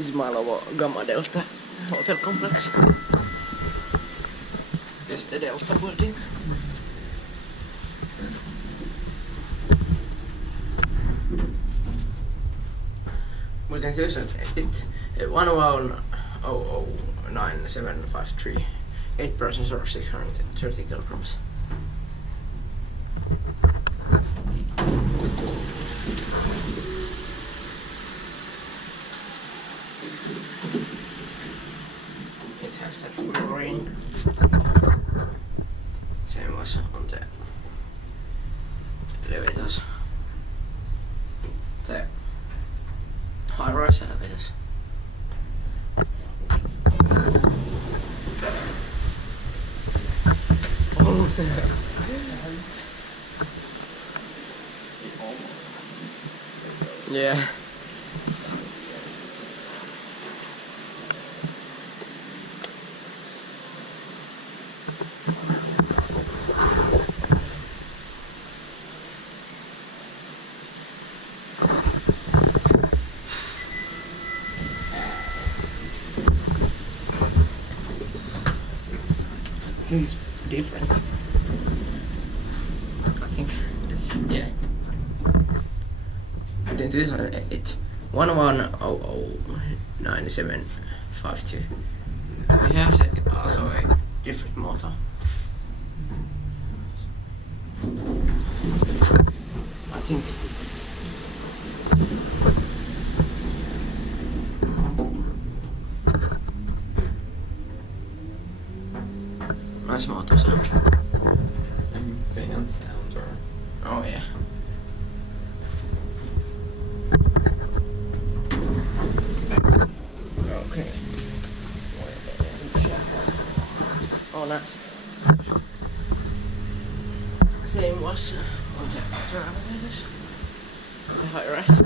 Izmailovo Gamma Delta Hotel Complex. This is the Delta building. Muuten kysyä, it 11009,753 8 persons or 630 kilograms. It has that flooring. Same was on the elevators. The high-rise elevators. Yeah. It's different. I think, yeah. It is 11009,752. We have also a different motor. I think. Nice motor sound. And fan sound or... Oh yeah. Okay. Oh nice. Same was on the elevators. The high rise.